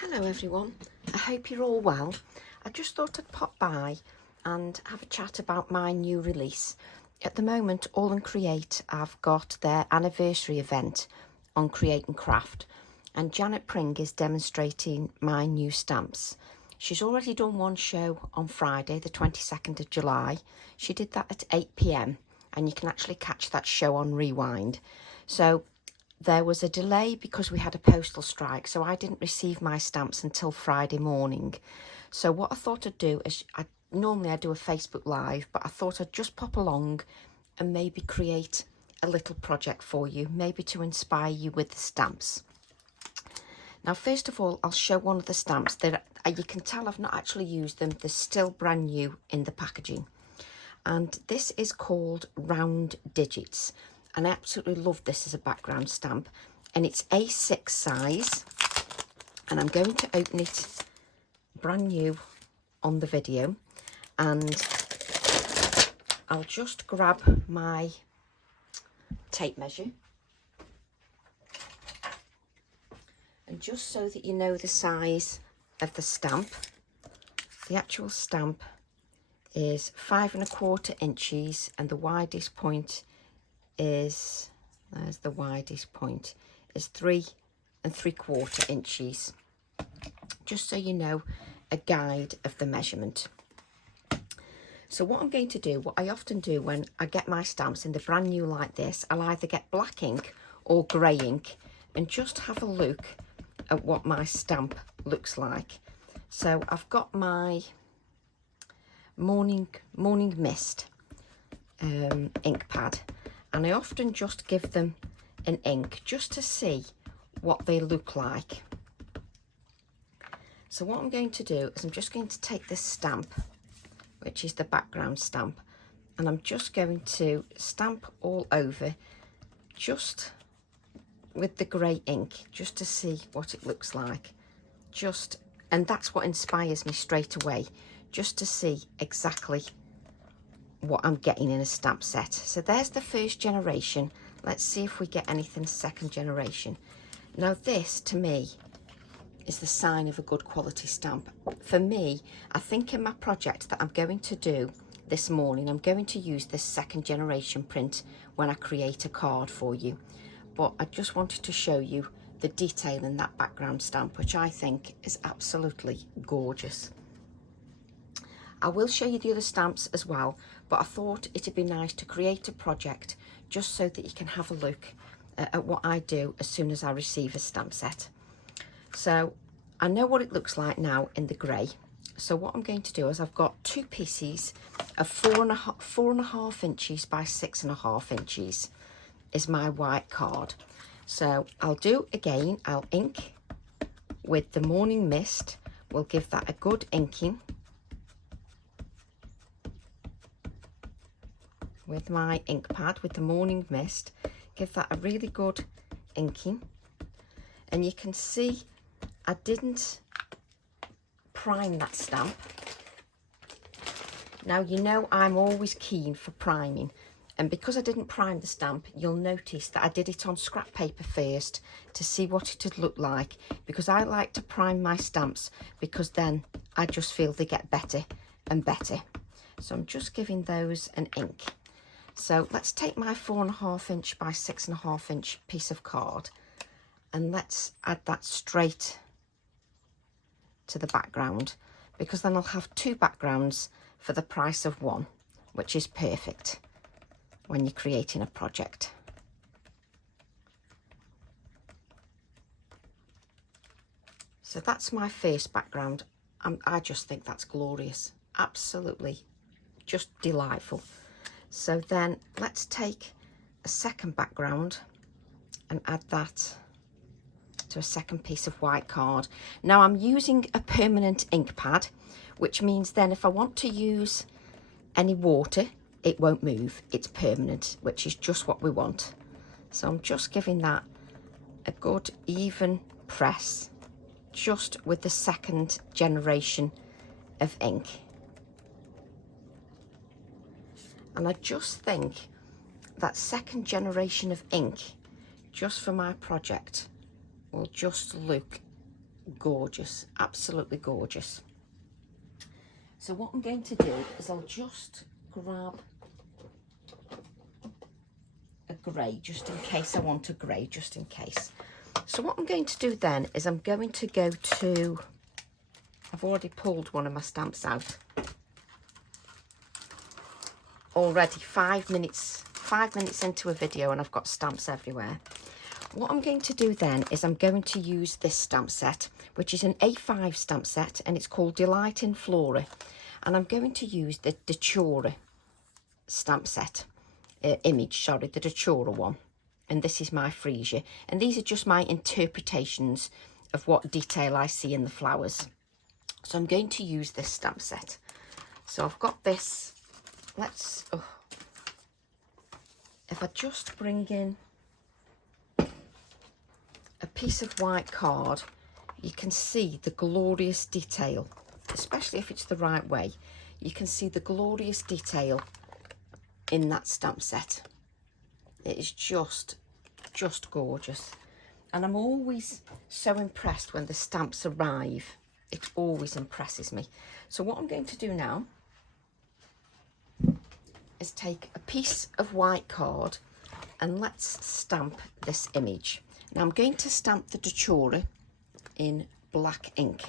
Hello everyone, I hope you're all well. I just thought I'd pop by and have a chat about my new release. At the moment, AALLandCreate have got their anniversary event on Create and Craft, and Janet Pring is demonstrating my new stamps. She's already done one show on Friday, the 22nd of July. She did that at 8 p.m. and you can actually catch that show on Rewind. So there was a delay because we had a postal strike, so I didn't receive my stamps until Friday morning. So what I thought I'd do is, normally I do a Facebook Live, but I thought I'd just pop along and maybe create a little project for you, maybe to inspire you with the stamps. Now, first of all, I'll show one of the stamps that you can tell I've not actually used them. They're still brand new in the packaging. And this is called Round Digits. And I absolutely love this as a background stamp, and it's A6 size, and I'm going to open it brand new on the video, and I'll just grab my tape measure, and just so that you know the size of the stamp, the actual stamp is 5 1/4 inches, and the widest point is, there's the widest point, is 3 3/4 inches, just so you know a guide of the measurement. So what I'm going to do, what I often do when I get my stamps in the brand new like this, I'll either get black ink or grey ink and just have a look at what my stamp looks like. So I've got my morning mist ink pad, and I often just give them an ink just to see what they look like. So what I'm going to do is I'm just going to take this stamp, which is the background stamp, and I'm just going to stamp all over just with the grey ink, just to see what it looks like. And that's what inspires me straight away, just to see exactly what I'm getting in a stamp set. So there's the first generation. Let's see if we get anything second generation. Now this, to me, is the sign of a good quality stamp. For me, I think in my project that I'm going to do this morning, I'm going to use this second generation print when I create a card for you. But I just wanted to show you the detail in that background stamp, which I think is absolutely gorgeous. I will show you the other stamps as well, but I thought it'd be nice to create a project just so that you can have a look at what I do as soon as I receive a stamp set. So I know what it looks like now in the grey. So what I'm going to do is I've got two pieces of 4 1/2 inches by 6 1/2 inches is my white card. So I'll do again, I'll ink with the Morning Mist. We'll give that a good inking with my ink pad with the Morning Mist. Give that a really good inking, and you can see I didn't prime that stamp. Now, you know I'm always keen for priming, and because I didn't prime the stamp, you'll notice that I did it on scrap paper first to see what it would look like, because I like to prime my stamps, because then I just feel they get better and better. So I'm just giving those an ink. So let's take my 4 1/2 inch by 6 1/2 inch piece of card, and let's add that straight to the background, because then I'll have two backgrounds for the price of one, which is perfect when you're creating a project. So that's my first background. I just think that's glorious, absolutely just delightful. So then let's take a second background and add that to a second piece of white card. Now I'm using a permanent ink pad, which means then if I want to use any water, it won't move. It's permanent, which is just what we want. So I'm just giving that a good even press, just with the second generation of ink. And I just think that second generation of ink, just for my project, will just look gorgeous, absolutely gorgeous. So what I'm going to do is I'll just grab a grey, just in case I want a grey, just in case. So what I'm going to do then is I'm going to go to, I've already pulled one of my stamps out. Already 5 minutes into a video and I've got stamps everywhere. What I'm going to do then is I'm going to use this stamp set, which is an A5 stamp set, and it's called Delight in Flora. And I'm going to use the Datura stamp set, image, sorry, the Datura one. And this is my freesia. And these are just my interpretations of what detail I see in the flowers. So I'm going to use this stamp set. So I've got this, if I just bring in a piece of white card, you can see the glorious detail, especially if it's the right way. You can see the glorious detail in that stamp set. It is just gorgeous. And I'm always so impressed when the stamps arrive. It always impresses me. So what I'm going to do now is take a piece of white card and let's stamp this image. Now I'm going to stamp the Datura in black ink.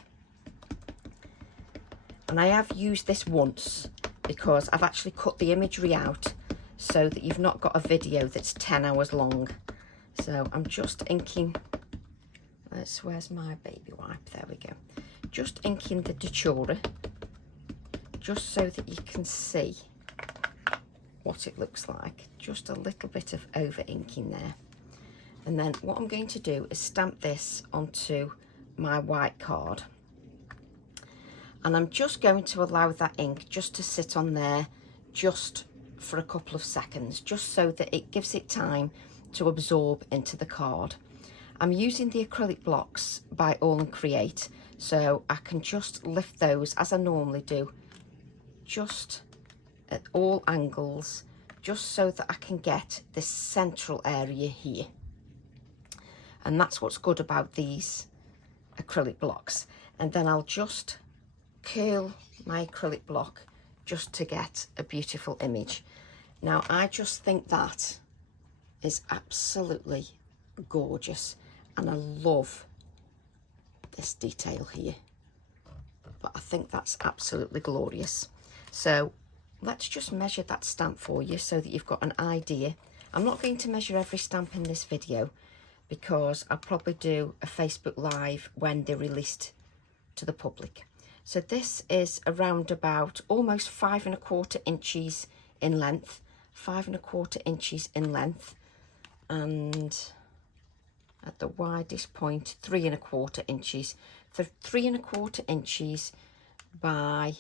And I have used this once because I've actually cut the imagery out so that you've not got a video that's 10 hours long. So I'm just inking, where's my baby wipe? There we go. Just inking the Datura, just so that you can see what it looks like. Just a little bit of over inking there. And then what I'm going to do is stamp this onto my white card. And I'm just going to allow that ink just to sit on there just for a couple of seconds, just so that it gives it time to absorb into the card. I'm using the acrylic blocks by AALLandCreate, so I can just lift those as I normally do, just at all angles, just so that I can get this central area here. And that's what's good about these acrylic blocks. And then I'll just curl my acrylic block just to get a beautiful image. Now I just think that is absolutely gorgeous, and I love this detail here, but I think that's absolutely glorious. So let's just measure that stamp for you so that you've got an idea. I'm not going to measure every stamp in this video because I'll probably do a Facebook Live when they're released to the public. So this is around about almost 5 1/4 inches in length, 5 1/4 inches in length, and at the widest point 3 1/4 inches. So 3 1/4 inches by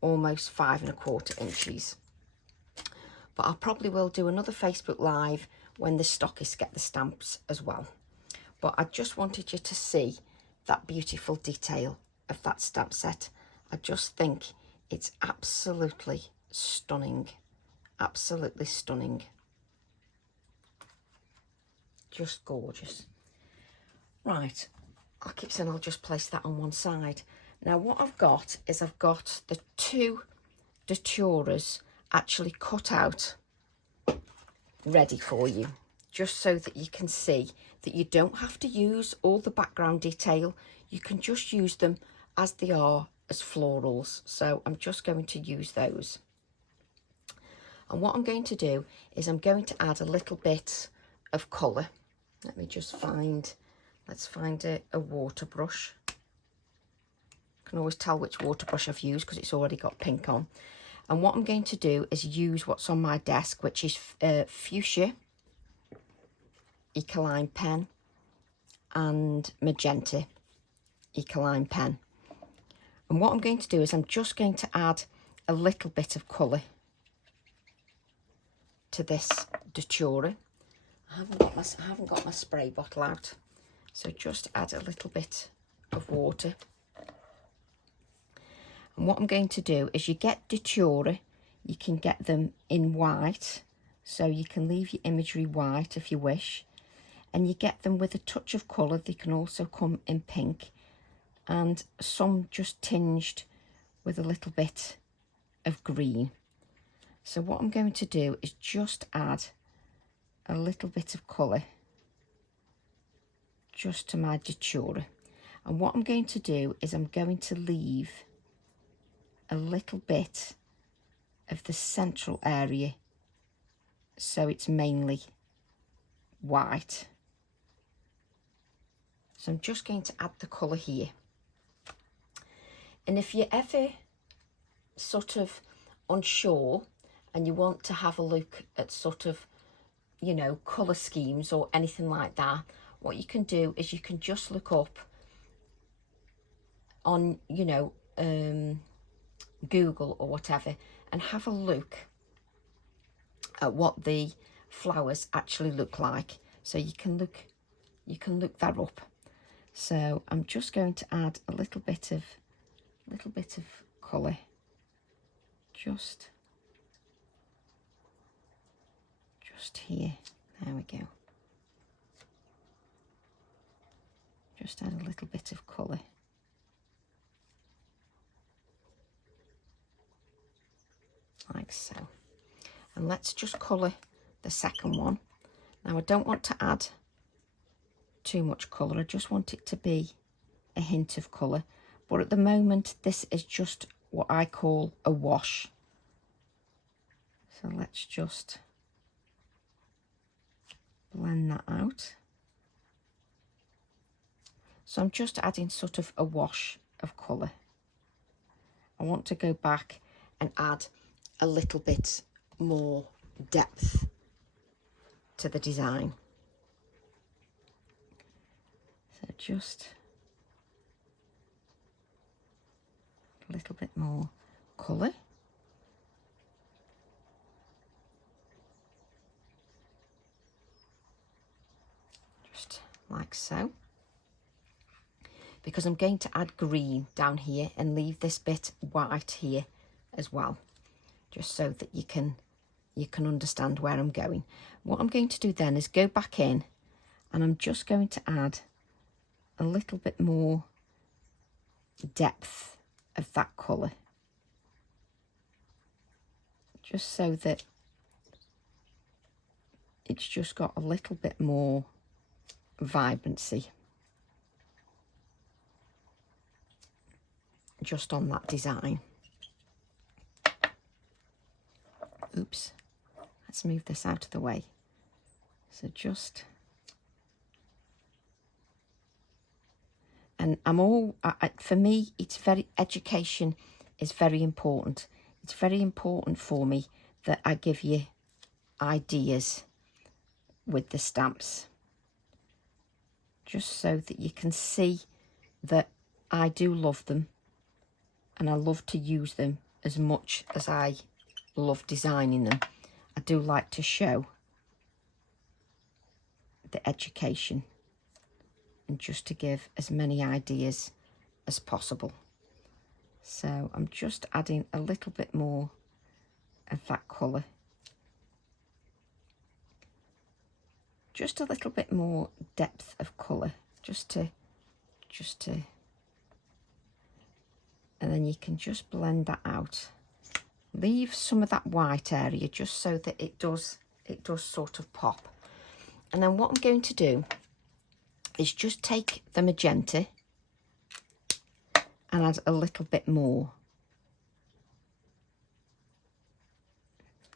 almost 5 1/4 inches. But I probably will do another Facebook Live when the stockists get the stamps as well. But I just wanted you to see that beautiful detail of that stamp set. I just think it's absolutely stunning, absolutely stunning, just gorgeous. Right, I keep saying I'll just place that on one side. Now what I've got is I've got the 2 Daturas actually cut out ready for you, just so that you can see that you don't have to use all the background detail. You can just use them as they are, as florals. So I'm just going to use those. And what I'm going to do is I'm going to add a little bit of colour. Let me just find, let's find a water brush. I can always tell which water brush I've used because it's already got pink on. And what I'm going to do is use what's on my desk, which is fuchsia, Ecoline pen, and magenta Ecoline pen. And what I'm going to do is I'm just going to add a little bit of colour to this Datura. I haven't got my spray bottle out, so just add a little bit of water. And what I'm going to do is, you get Datura, you can get them in white, so you can leave your imagery white if you wish, and you get them with a touch of colour. They can also come in pink. and some just tinged with a little bit of green. So what I'm going to do is just add a little bit of colour just to my datura. And what I'm going to do is I'm going to leave a little bit of the central area so it's mainly white. So I'm just going to add the colour here. And if you're ever sort of unsure and you want to have a look at sort of, you know, colour schemes or anything like that, what you can do is you can just look up on, you know, Google or whatever, and have a look at what the flowers actually look like. So you can look that up. So I'm just going to add a little bit of colour, just here. There we go. Just add a little bit of colour. Like so. And let's just colour the second one. Now I don't want to add too much colour, I just want it to be a hint of colour. But at the moment this is just what I call a wash. So let's just blend that out. So I'm just adding sort of a wash of colour. I want to go back and add a little bit more depth to the design. So just a little bit more colour. Just like so. Because I'm going to add green down here and leave this bit white here as well, just so that you can understand where I'm going. What I'm going to do then is go back in and I'm just going to add a little bit more depth of that colour, just so that it's just got a little bit more vibrancy just on that design. Oops, let's move this out of the way. So just, and for me, it's education is very important. It's very important for me that I give you ideas with the stamps, just so that you can see that I do love them and I love to use them as much as I love designing them. I do like to show the education and just to give as many ideas as possible. So I'm just adding a little bit more of that colour, just a little bit more depth of colour, just to and then you can just blend that out. Leave some of that white area just so that it does sort of pop. And then what I'm going to do is just take the magenta and add a little bit more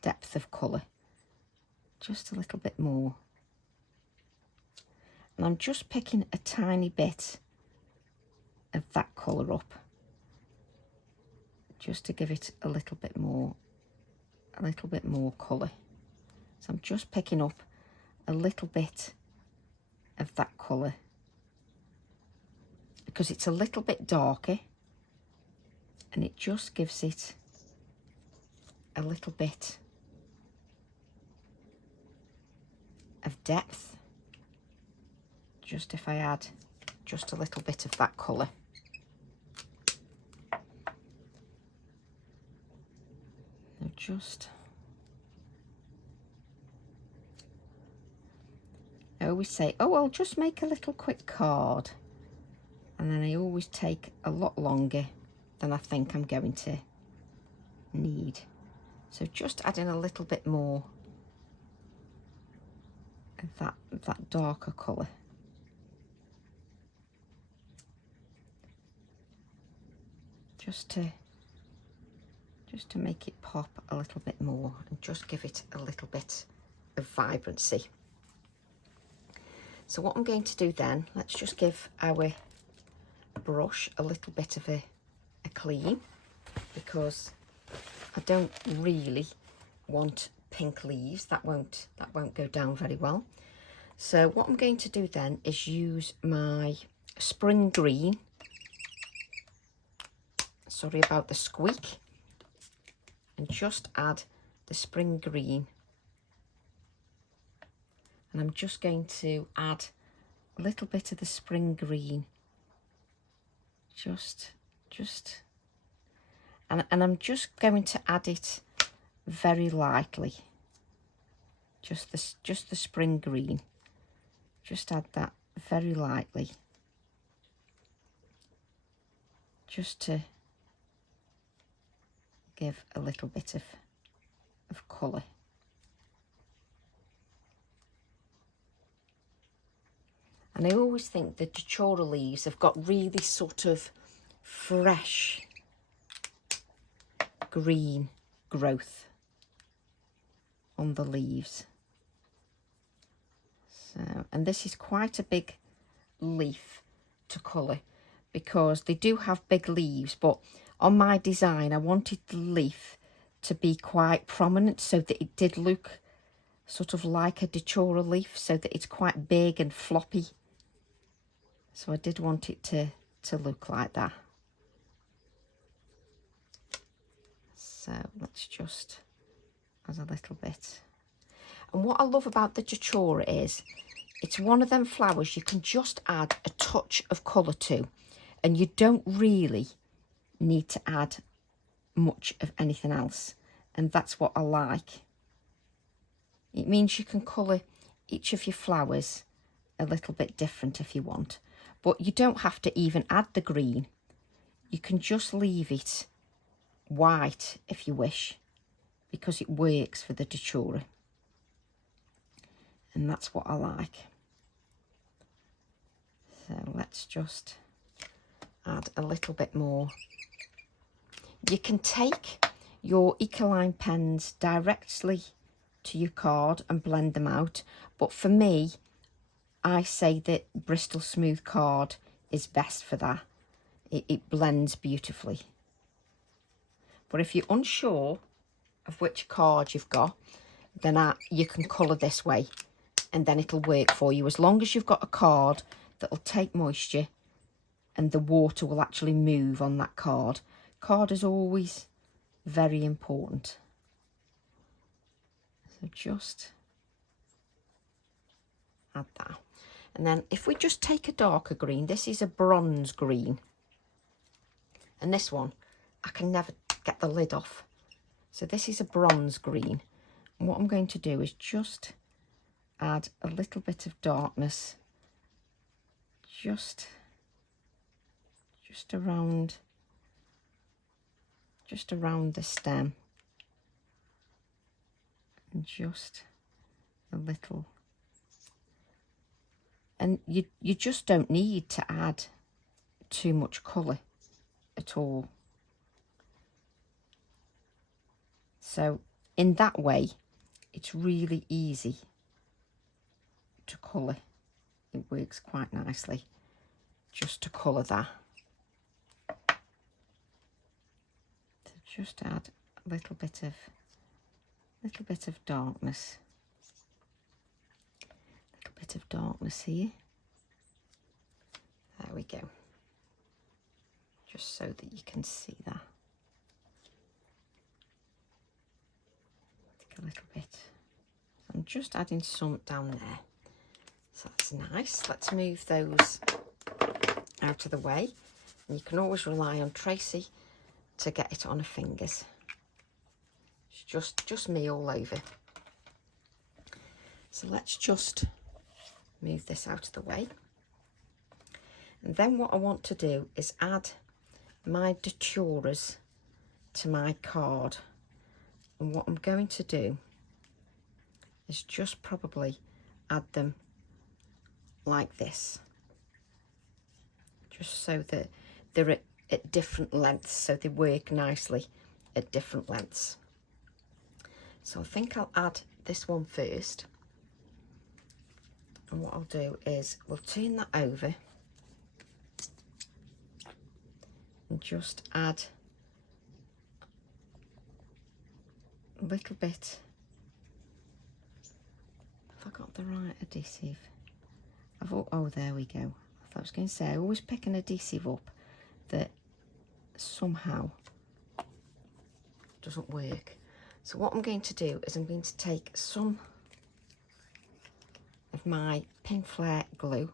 depth of colour, just a little bit more. And I'm just picking a tiny bit of that colour up, just to give it a little bit more colour. So I'm just picking up a little bit of that colour because it's a little bit darker and it just gives it a little bit of depth. Just if I add just a little bit of that colour. I always say, oh, I'll just make a little quick card, and then I always take a lot longer than I think I'm going to need. So just adding a little bit more of that darker colour. Just to make it pop a little bit more and just give it a little bit of vibrancy. So what I'm going to do then, let's just give our brush a little bit of a clean, because I don't really want pink leaves. That won't go down very well. So what I'm going to do then is use my spring green. Sorry about the squeak. And just add the spring green. And I'm just going to add a little bit of the spring green. And I'm just going to add it very lightly. Just the spring green. Just add that very lightly. Just to give a little bit of colour. And I always think the datura leaves have got really sort of fresh green growth on the leaves. So, and this is quite a big leaf to colour, because they do have big leaves, but on my design I wanted the leaf to be quite prominent so that it did look sort of like a datura leaf, so that it's quite big and floppy. So I did want it to look like that. So let's just add a little bit. And what I love about the datura is it's one of them flowers you can just add a touch of colour to, and you don't really need to add much of anything else. And that's what I like. It means you can colour each of your flowers a little bit different if you want. But you don't have to even add the green. You can just leave it white if you wish, because it works for the datura. And that's what I like. So let's just add a little bit more. You can take your Ecoline pens directly to your card and blend them out, but for me, I say that Bristol Smooth card is best for that. It blends beautifully. But if you're unsure of which card you've got, then you can colour this way, and then it'll work for you, as long as you've got a card that'll take moisture and the water will actually move on that card. Card is always very important. So just add that. And then if we just take a darker green, this is a bronze green. And this one, I can never get the lid off. So this is a bronze green. And what I'm going to do is just add a little bit of darkness just around the stem, and just a little. And you just don't need to add too much colour at all. So in that way, it's really easy to colour. It works quite nicely just to colour that. So just add a little bit of darkness. A little bit of darkness here. There we go. Just so that you can see that. Take a little bit. I'm just adding some down there. So that's nice. Let's move those out of the way. And you can always rely on Tracy to get it on her fingers. It's just me all over. So let's just move this out of the way. And then what I want to do is add my daturas to my card. And what I'm going to do is just probably add them like this, just so that they're at different lengths, so they work nicely at different lengths. So I think I'll add this one first, and what I'll do is we'll turn that over and just add a little bit. Have I got the right adhesive? Oh, there we go. I thought I was going to say, I always pick an adhesive up that somehow doesn't work. So what I'm going to do is I'm going to take some of my pin flare glue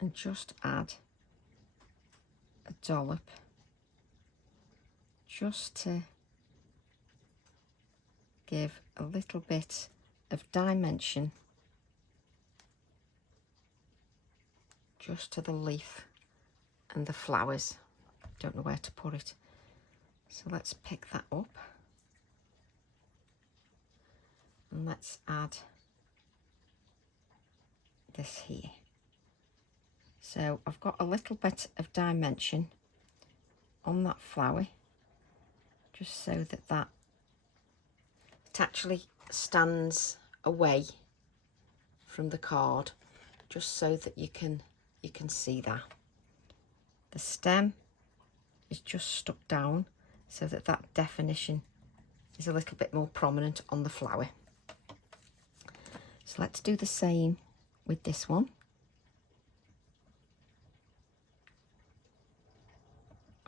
and just add a dollop, just to give a little bit of dimension just to the leaf and the flowers. Don't know where to put it, so let's pick that up and let's add this here. So I've got a little bit of dimension on that flower, just so that it actually stands away from the card, just so that you can see that. The stem is just stuck down so that definition is a little bit more prominent on the flower. So let's do the same with this one.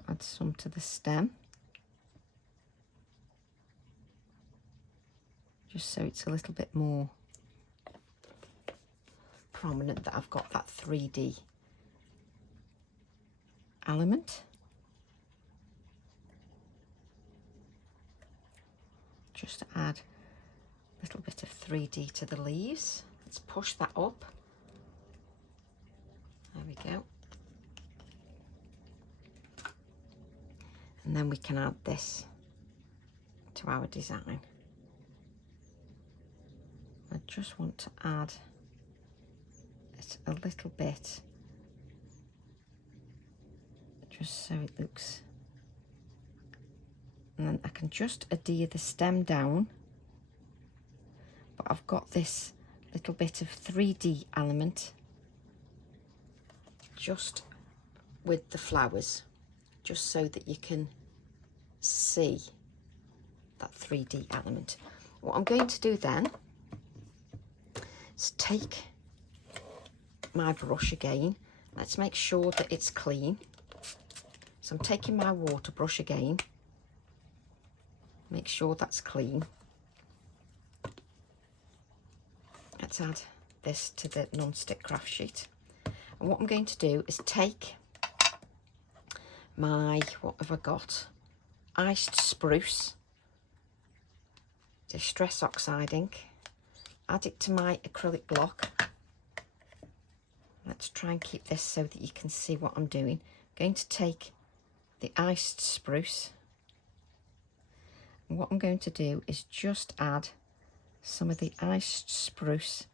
Add some to the stem, just so it's a little bit more prominent that I've got that 3D element. Just add a little bit of 3D to the leaves. Let's push that up. There we go. And then we can add this to our design. I just want to add it a little bit, just so it looks, and then I can just adhere the stem down, but I've got this little bit of 3D element just with the flowers, just so that you can see that 3D element. What I'm going to do then is take my brush again. Let's make sure that it's clean. So I'm taking my water brush again, make sure that's clean. Let's add this to the non-stick craft sheet. And what I'm going to do is take my, what have I got? Iced spruce, Distress Oxide ink, add it to my acrylic block. Let's try and keep this so that you can see what I'm doing. I'm going to take the iced spruce, and what I'm going to do is just add some of the iced spruce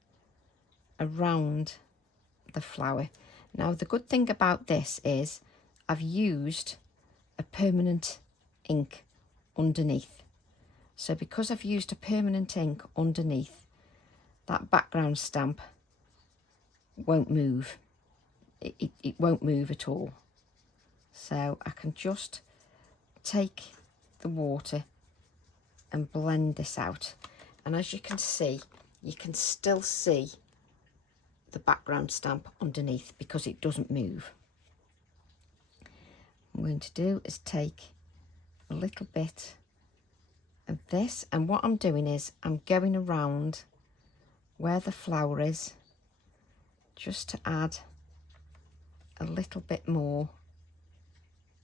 around the flower. Now the good thing about this is I've used a permanent ink underneath. So because I've used a permanent ink underneath, that background stamp won't move. It won't move at all. So I can just take the water and blend this out. And as you can see, you can still see the background stamp underneath because it doesn't move. What I'm going to do is take a little bit of this, and what I'm doing is I'm going around where the flower is, just to add a little bit more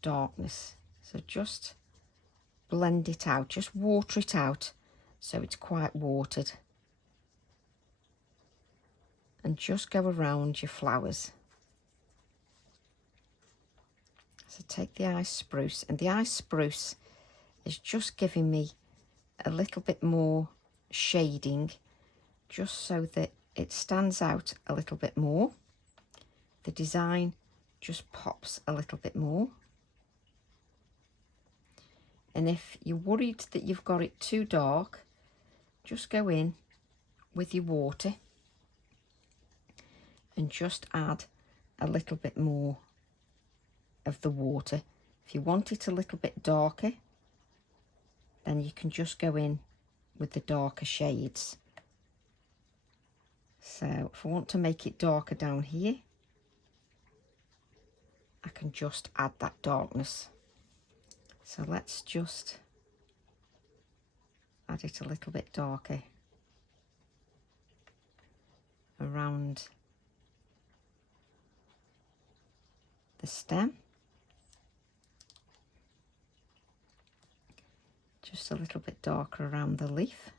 darkness. So just blend it out, just water it out so it's quite watered. and just go around your flowers. So take the ice spruce, and the ice spruce is just giving me a little bit more shading, just so that it stands out a little bit more. The design just pops a little bit more. And if you're worried that you've got it too dark, just go in with your water and just add a little bit more of the water. If you want it a little bit darker, then you can just go in with the darker shades. So if I want to make it darker down here, I can just add that darkness. So let's just add it a little bit darker around the stem. Just a little bit darker around the leaf.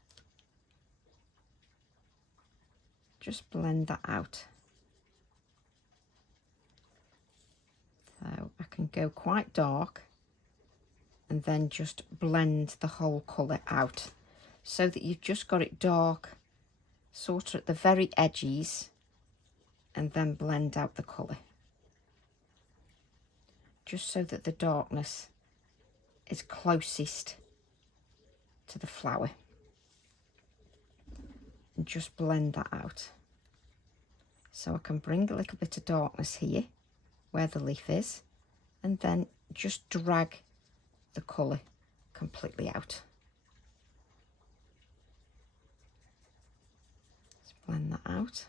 Just blend that out. So I can go quite dark and then just blend the whole colour out, so that you've just got it dark sort of at the very edges, and then blend out the colour, just so that the darkness is closest to the flower, and just blend that out. So I can bring a little bit of darkness here where the leaf is, and then just drag the colour completely out. Let's blend that out.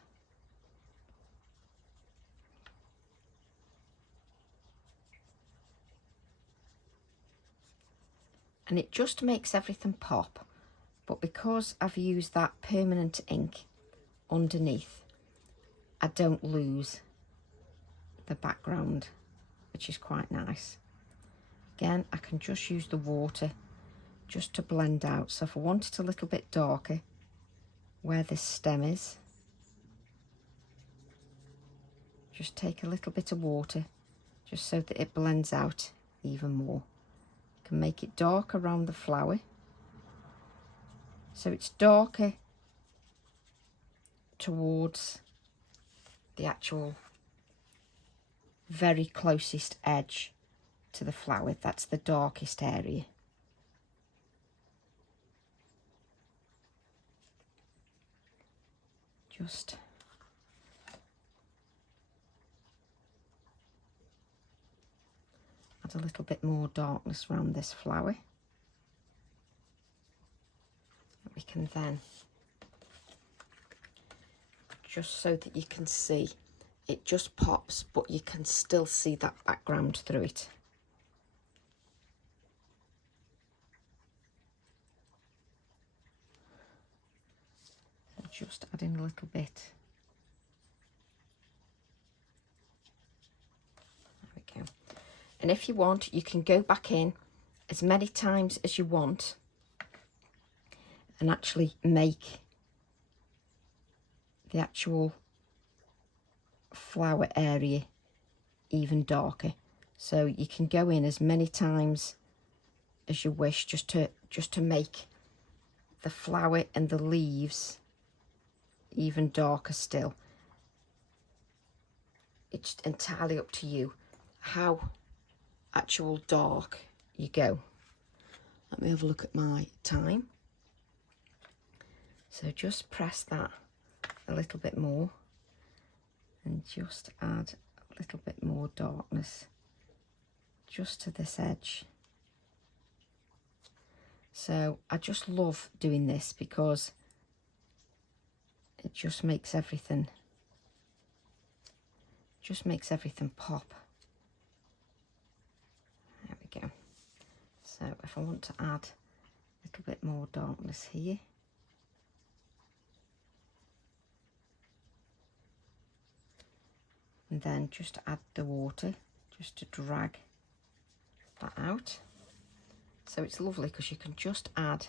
And it just makes everything pop, but because I've used that permanent ink underneath, I don't lose the background, which is quite nice. Again, I can just use the water just to blend out. So if I want it a little bit darker where this stem is, just take a little bit of water just so that it blends out even more. You can make it dark around the flower, so it's darker towards the actual very closest edge to the flower. That's the darkest area. Just add a little bit more darkness around this flower. We can then, just so that you can see, it just pops, but you can still see that background through it. Just adding a little bit. There we go. And if you want, you can go back in as many times as you want and actually make the actual flower area even darker. So you can go in as many times as you wish, just to make the flower and the leaves even darker still. It's entirely up to you how actual dark you go. Let me have a look at my time. So just press that a little bit more and just add a little bit more darkness just to this edge. So I just love doing this because it just makes everything pop. There we go. So if I want to add a little bit more darkness here, and then just add the water just to drag that out. So it's lovely because you can just add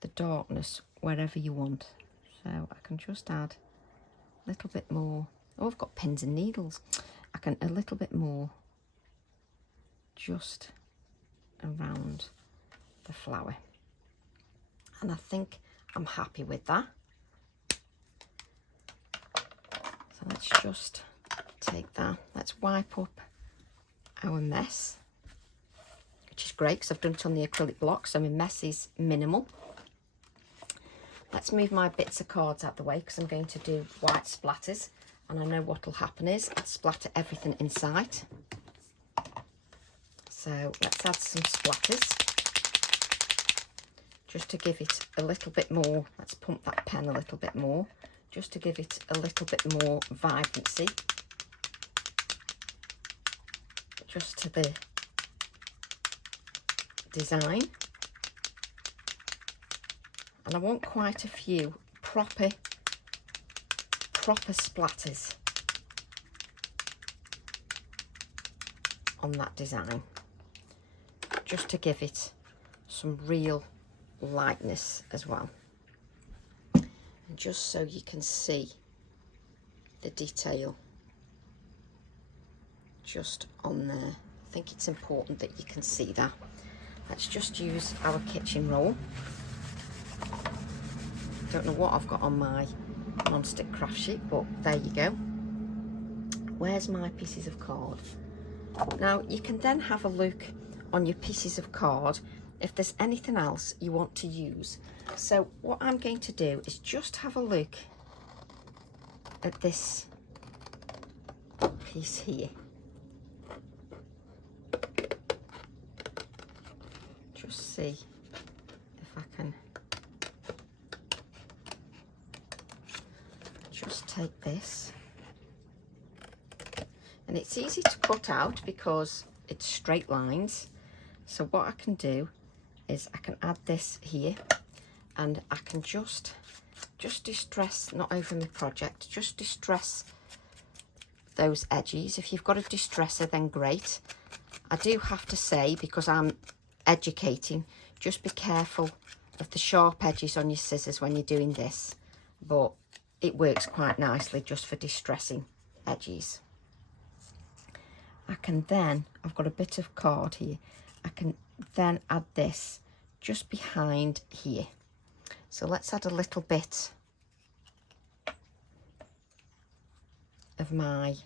the darkness wherever you want. So I can just add a little bit more. Oh, I've got pins and needles. I can a little bit more just around the flower. And I think I'm happy with that. So let's just take that. Let's wipe up our mess, which is great because I've done it on the acrylic block, so my mess is minimal. Let's move my bits of cards out the way because I'm going to do white splatters, and I know what will happen is I'll splatter everything in sight. So let's add some splatters just to give it a little bit more. Let's pump that pen a little bit more just to give it a little bit more vibrancy, just to the design. And I want quite a few proper splatters on that design, just to give it some real lightness as well, and just so you can see the detail just on there. I think it's important that you can see that. Let's just use our kitchen roll. Don't know what I've got on my non-stick craft sheet, but there you go. Where's my pieces of card? Now you can then have a look on your pieces of card if there's anything else you want to use. So what I'm going to do is just have a look at this piece here. Just see if I can just take this, and it's easy to cut out because it's straight lines. So what I can do is I can add this here, and I can just distress, not over my project, just distress those edges. If you've got a distresser, then great. I do have to say, because I'm educating, just be careful of the sharp edges on your scissors when you're doing this, but it works quite nicely just for distressing edges. I can then, I've got a bit of card here, I can then add this just behind here. So let's add a little bit of my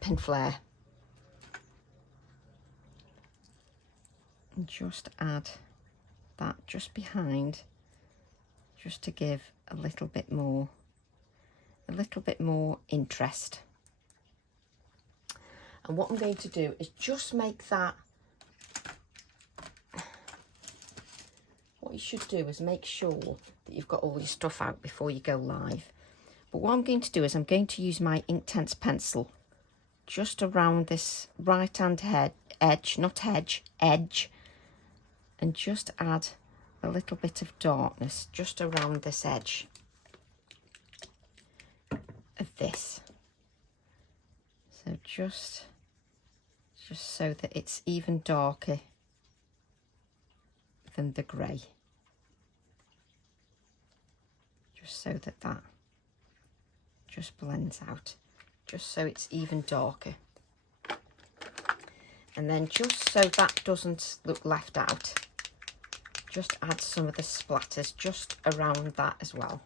pin flare and just add that just behind, just to give a little bit more interest. And what I'm going to do is just make that, what you should do is make sure that you've got all your stuff out before you go live. But what I'm going to do is I'm going to use my Inktense pencil just around this right hand edge, edge, and just add a little bit of darkness just around this edge of this. So just so that it's even darker than the grey, just so that that just blends out, just so it's even darker. And then just so that doesn't look left out, just add some of the splatters just around that as well.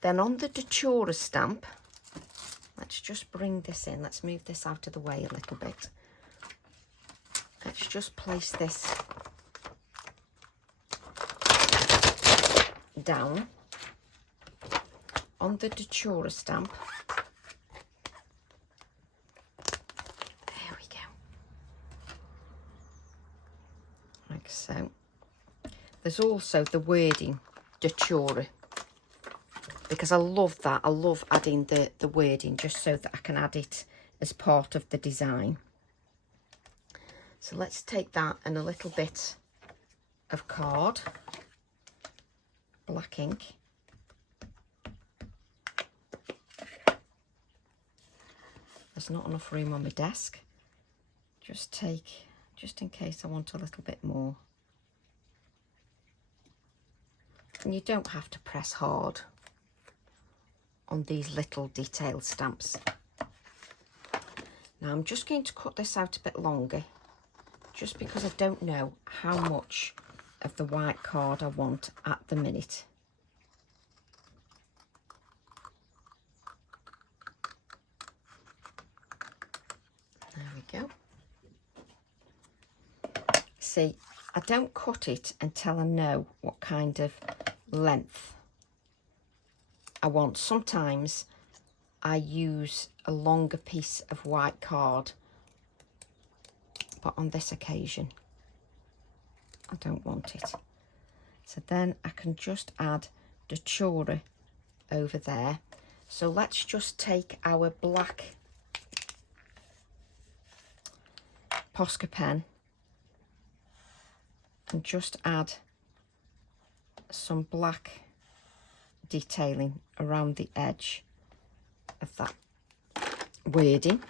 Then on the Datura stamp, let's just bring this in. Let's move this out of the way a little bit. Let's just place this down on the Datura stamp. There we go. Like so. There's also the wording Datura, because I love that. I love adding the wording just so that I can add it as part of the design. So let's take that and a little bit of card, black ink. There's not enough room on my desk. Just take just in case I want a little bit more. And you don't have to press hard on these little detailed stamps. Now I'm just going to cut this out a bit longer, just because I don't know how much of the white card I want at the minute. There we go. See, I don't cut it until I know what kind of length I want. Sometimes I use a longer piece of white card, but on this occasion I don't want it. So then I can just add the chora over there. So let's just take our black Posca pen and just add some black detailing around the edge of that wording.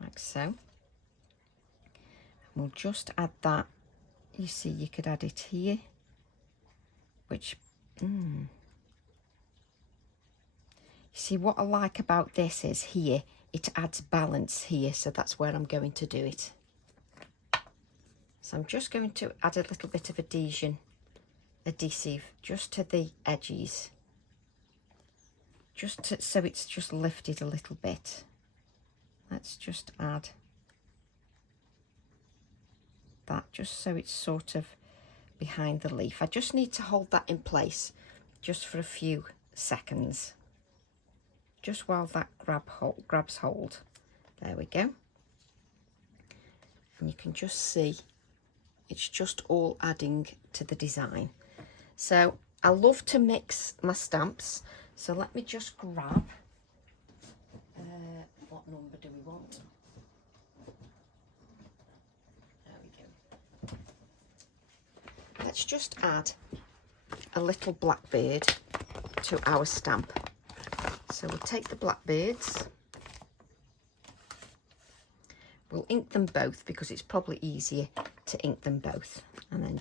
Like so. And we'll just add that. You see, you could add it here, which you see, what I like about this is here it adds balance here, so that's where I'm going to do it. So I'm just going to add a little bit of adhesive just to the edges, so it's just lifted a little bit. Let's just add that just so it's sort of behind the leaf. I just need to hold that in place just for a few seconds, just while that grabs hold. There we go. And you can just see it's just all adding to the design. So I love to mix my stamps, so let me just grab what number do we want? There we go. Let's just add a little blackbird to our stamp. So we'll take the blackbirds, we'll ink them both because it's probably easier to ink them both, and then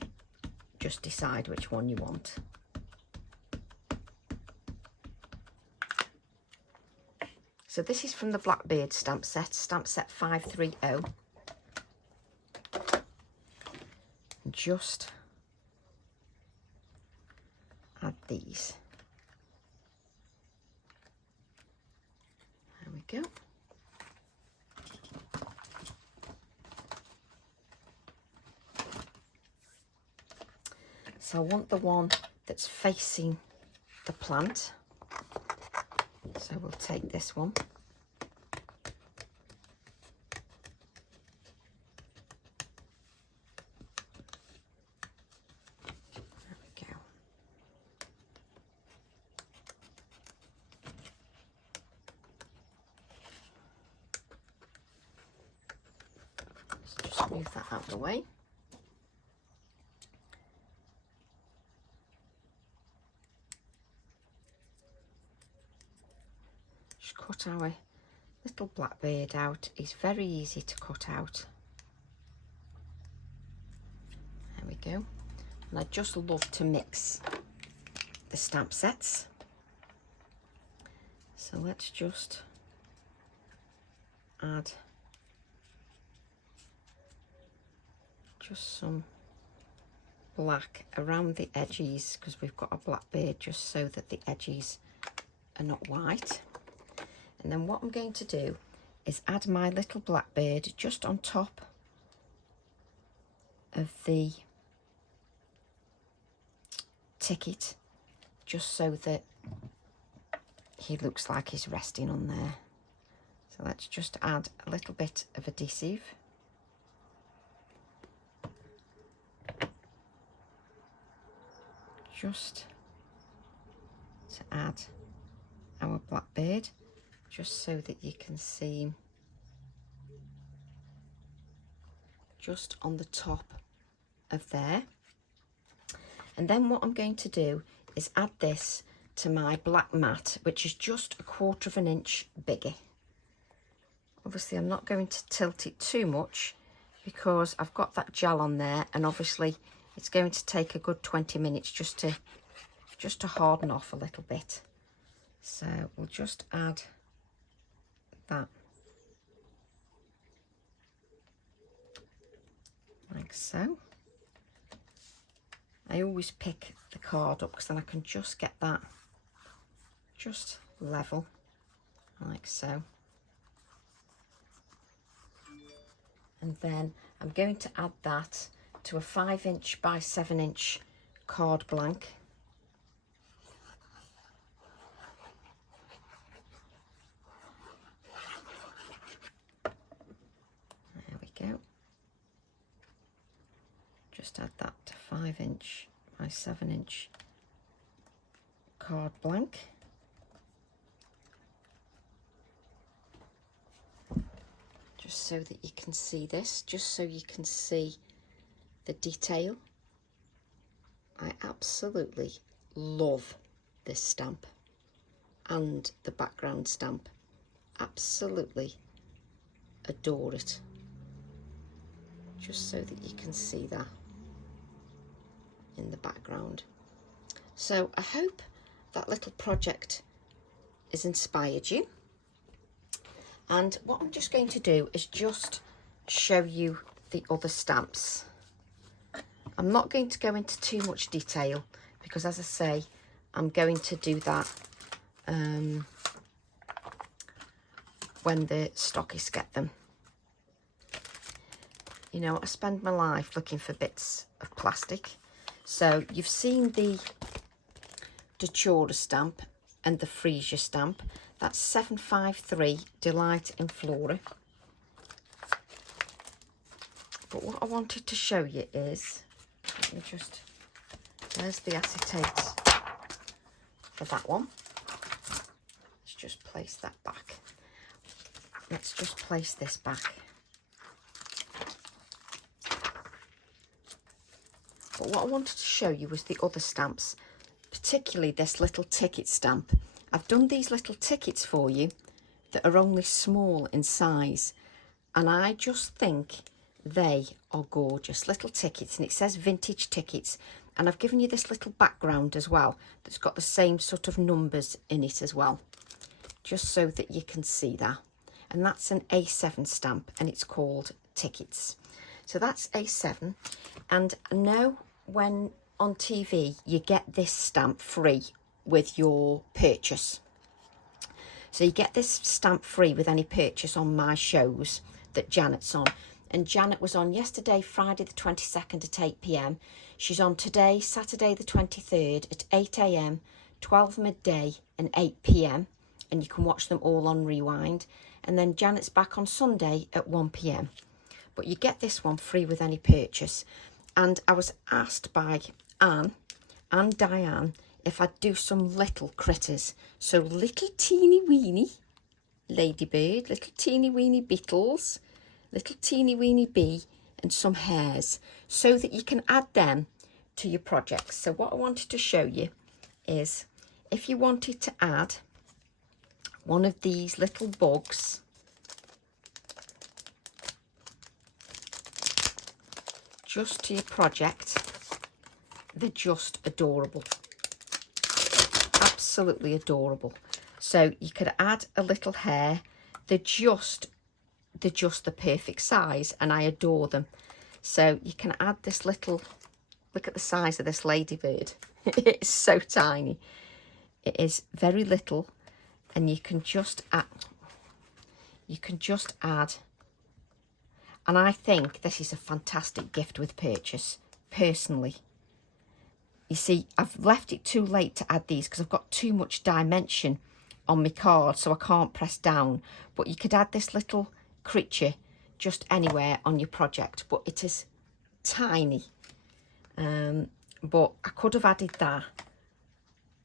just decide which one you want. So this is from the Blackbird stamp set 530. And just add these. There we go. So I want the one that's facing the plant. So we'll take this one. There we go. Let's just move that out of the way. Cut our little blackbird out. It's very easy to cut out. There we go. And I just love to mix the stamp sets. So let's just add just some black around the edges, because we've got a blackbird, just so that the edges are not white. And then what I'm going to do is add my little blackbird just on top of the ticket, just so that he looks like he's resting on there. So let's just add a little bit of adhesive. Just to add our blackbird, just so that you can see him just on the top of there. And then what I'm going to do is add this to my black mat, which is just 1/4 of an inch bigger. Obviously I'm not going to tilt it too much because I've got that gel on there, and obviously it's going to take a good 20 minutes just to harden off a little bit. So we'll just add that like so. I always pick the card up because then I can just get that just level like so. And then I'm going to add that to a 5" by 7" card blank. There we go. Just add that to 5" by 7" card blank. Just so that you can see this, just so you can see the detail. I absolutely love this stamp and the background stamp. Absolutely adore it. Just so that you can see that in the background. So I hope that little project has inspired you. And what I'm just going to do is just show you the other stamps. I'm not going to go into too much detail because, as I say, I'm going to do that when the stockists get them. You know, I spend my life looking for bits of plastic. So you've seen the Datura stamp and the Freesia stamp. That's 753 Delight in Flora. But what I wanted to show you is, let me just, there's the acetate for that one. Let's just place that back. Let's just place this back. But what I wanted to show you was the other stamps, particularly this little ticket stamp. I've done these little tickets for you that are only small in size, and I just think they are gorgeous little tickets, and it says vintage tickets, and I've given you this little background as well that's got the same sort of numbers in it as well, just so that you can see that. And that's an A7 stamp, and it's called Tickets. So that's A7, and I know when on TV you get this stamp free with your purchase. So you get this stamp free with any purchase on my shows that Janet's on. And Janet was on yesterday, Friday the 22nd at 8 PM. She's on today, Saturday the 23rd at 8 AM, 12 midday and 8 PM. And you can watch them all on Rewind. And then Janet's back on Sunday at 1 PM. But you get this one free with any purchase. And I was asked by Anne and Diane if I'd do some little critters. So little teeny weeny ladybird, little teeny weeny beetles, little teeny weeny bee, and some hares, so that you can add them to your projects. So what I wanted to show you is, if you wanted to add one of these little bugs just to your project, they're just adorable. Absolutely adorable. So you could add a little hare. They're just the perfect size, and I adore them. So you can add this little, look at the size of this ladybird. It's so tiny. It is very little, and you can just add, and I think this is a fantastic gift with purchase, personally. You see, I've left it too late to add these because I've got too much dimension on my card, so I can't press down. But you could add this little creature just anywhere on your project, but it is tiny. But I could have added that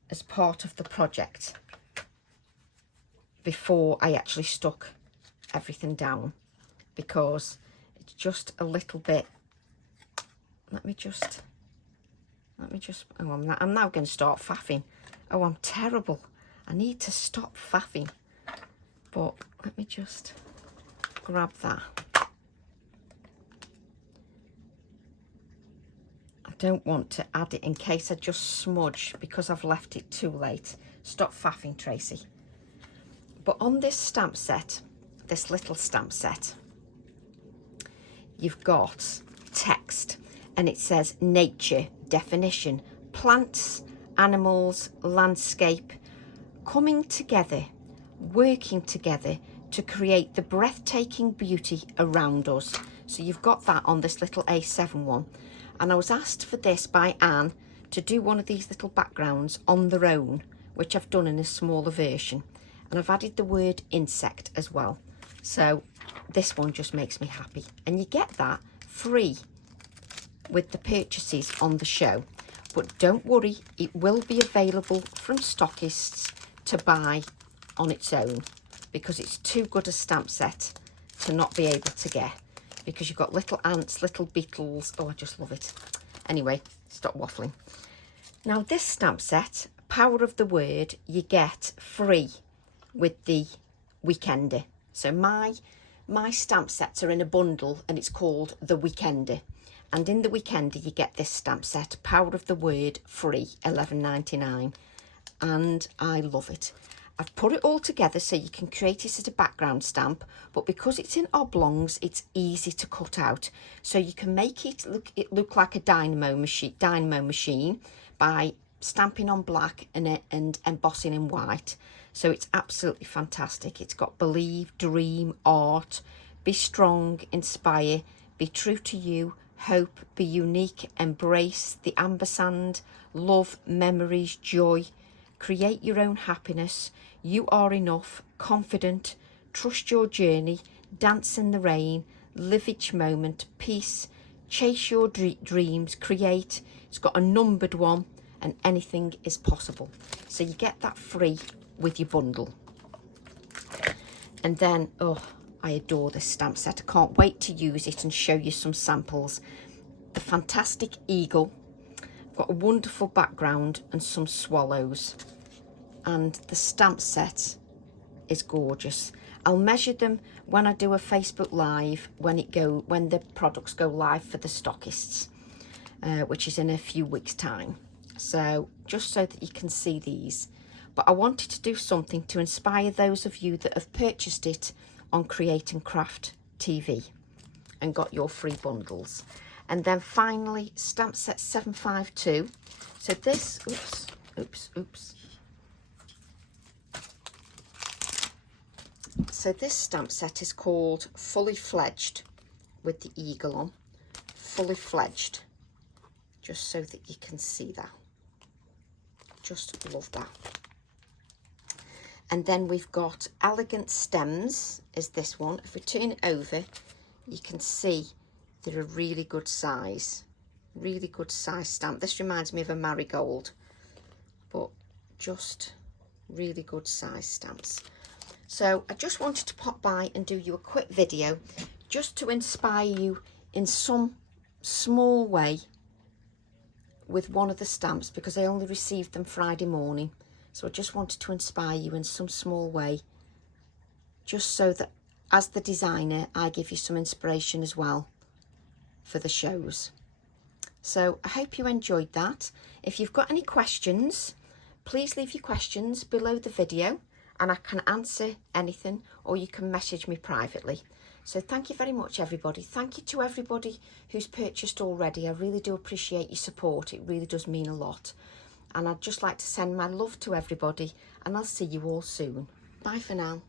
as part of the project before I actually stuck everything down, because it's just a little bit. Let me just, oh, I'm now going to start faffing. Oh, I'm terrible. I need to stop faffing. But let me just, grab that. I don't want to add it in case I just smudge because I've left it too late. Stop faffing, Tracy. But on this stamp set, this little stamp set, you've got text and it says nature, definition, plants, animals, landscape, coming together, working together to create the breathtaking beauty around us. So you've got that on this little A7 one. And I was asked for this by Anne to do one of these little backgrounds on their own, which I've done in a smaller version. And I've added the word insect as well. So this one just makes me happy. And you get that free with the purchases on the show. But don't worry, it will be available from stockists to buy on its own, because it's too good a stamp set to not be able to get, because you've got little ants, little beetles. Oh, I just love it. Anyway, stop waffling. Now this stamp set, Power of the Word, you get free with the Weekender. So my stamp sets are in a bundle and it's called the Weekender. And in the Weekender you get this stamp set, Power of the Word, free, $11.99. And I love it. I've put it all together so you can create it as a background stamp, but because it's in oblongs, it's easy to cut out. So you can make it look like a dynamo machine by stamping on black and embossing in white. So it's absolutely fantastic. It's got believe, dream, art, be strong, inspire, be true to you, hope, be unique, embrace, the ampersand, love, memories, joy, create your own happiness, you are enough, confident, trust your journey, dance in the rain, live each moment, peace, chase your dreams, create. It's got a numbered one, and anything is possible. So you get that free with your bundle. And then, oh, I adore this stamp set. I can't wait to use it and show you some samples. The fantastic eagle, got a wonderful background and some swallows. And the stamp set is gorgeous. I'll measure them when I do a Facebook Live, when the products go live for the stockists, which is in a few weeks' time. So just so that you can see these. But I wanted to do something to inspire those of you that have purchased it on Create and Craft TV and got your free bundles. And then finally, stamp set 752. So this, oops. So this stamp set is called Fully Fledged, with the eagle on. Fully Fledged, just so that you can see that. Just love that. And then we've got Elegant Stems, is this one. If we turn it over, you can see they're a really good size stamp. This reminds me of a marigold, but just really good size stamps. So I just wanted to pop by and do you a quick video just to inspire you in some small way with one of the stamps, because I only received them Friday morning. So I just wanted to inspire you in some small way, just so that as the designer, I give you some inspiration as well for the shows. So I hope you enjoyed that. If you've got any questions, please leave your questions below the video and I can answer anything, or you can message me privately. So thank you very much, everybody. Thank you to everybody who's purchased already. I really do appreciate your support. It really does mean a lot. And I'd just like to send my love to everybody, and I'll see you all soon. Bye for now.